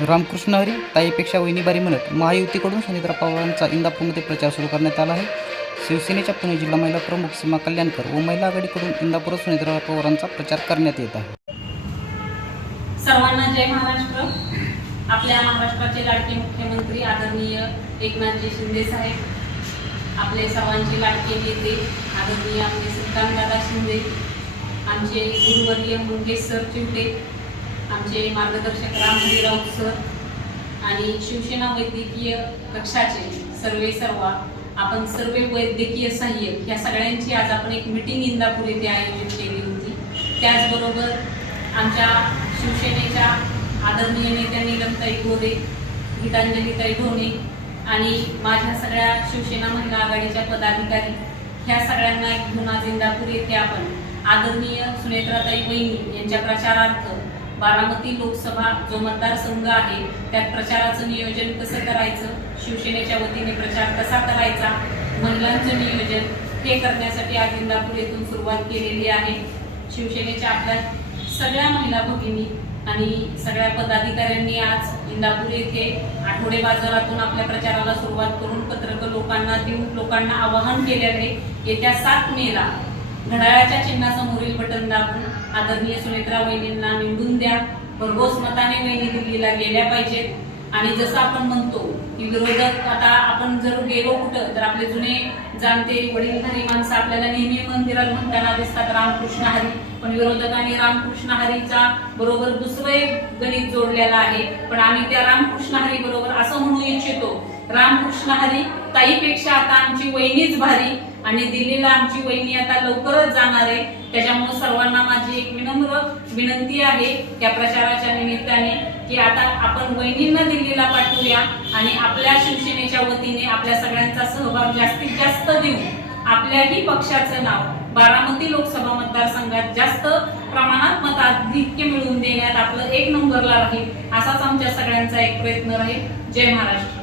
रामकृष्ण हरी ताईपेक्षा वहिनीबारी म्हणत महायुतीकडून सुनित्रा पवारांचा इंदापूरमध्ये प्रचार सुरू करण्यात आला आहे. शिवसेनेच्या पुणे जिल्हा महिला प्रमुख सीमा कल्याणकर व महिला आघाडीकडून इंदापूरात सुनित्रा पवारांचा प्रचार करण्यात येत आहे. सर्वांना जय महाराष्ट्र. आपल्या महाराष्ट्राचे लाडके मुख्यमंत्री आदरणीय एकनाथजी शिंदे साहेब आपले सर्वांचे लाडके नेते आदरणीय आपले सिद्धांतदादा शिंदे आमचे गुरुवर्य मुंगेश सर चिवटे आमचे मार्गदर्शक रामहरी राऊत सर आणि शिवसेना वैद्यकीय कक्षाचे सर्वे सर्वा आपण सर्व वैद्यकीय सहाय्यक या सगळ्यांची आज आपण एक मिटिंग इंदापूर येथे आयोजित केली होती. त्याचबरोबर आमच्या शिवसेनेच्या आदरणीय नेत्या निलमताई गोरे गीतांजलीताई ढोणे आणि माझ्या सगळ्या शिवसेना महिला आघाडीच्या पदाधिकारी ह्या सगळ्यांना घेऊन आज इंदापूर येथे आपण आदरणीय सुनेत्राताई वैनी यांच्या प्रचारार्थ बारामती लोकसभा जो मतदारसंघ आहे त्यात प्रचाराचं नियोजन कसं करायचं? शिवसेनेच्या वतीने प्रचार कसा करायचा? महिलांचं नियोजन हे करण्यासाठी आज इंदापूर येथून सुरुवात केलेली आहे. शिवसेनेच्या आपल्या सगळ्या महिला भगिनी आणि सगळ्या पदाधिकाऱ्यांनी आज इंदापूर येथे आठवडे बाजारातून आपल्या प्रचाराला सुरुवात करून पत्रक लोकांना देऊन लोकांना आवाहन केल्याने येत्या सात मेला घड्याळाच्या चिन्हासमोरील बटन दाबून आदरणीय सुनेत्रा वहिनींना निवडून द्या. भरघोस मताने वहिनी दिल्लीला गेल्या पाहिजेत. आणि जसं आपण म्हणतो की विरोधक आता आपण जर गेलो कुठं तर आपले जुने जाणते वडीलधारी माणसं आपल्याला नेहमी मंदिरात म्हणताना दिसतात रामकृष्ण हरी. पण विरोधकांनी रामकृष्ण हरीचा बरोबर दुसरं एक गणित जोडलेला आहे. पण आम्ही त्या रामकृष्ण हरी बरोबर असं म्हणू इच्छितो. रामकृष्ण हरी ताईपेक्षा आता आमची वहिनीच भारी. आणि दिल्लीला आमची वहिनी आता लवकरच जाणार आहे. त्याच्यामुळे सर्वांना माझी एक विनम्र विनंती आहे त्या प्रचाराच्या निमित्ताने की आता आपण वहिनींना दिल्लीला पाठवूया आणि आपल्या शिवसेनेच्या वतीने आपल्या सगळ्यांचा सहभाग जास्तीत जास्त देऊ आपल्याही पक्षाचं नाव बारामती लोकसभा मतदारसंघात जास्त प्रमाणात मताधिक्य मिळवून देण्यात आपलं एक नंबरला राहील असाच आमच्या सगळ्यांचा एक प्रयत्न राहील. जय महाराष्ट्र.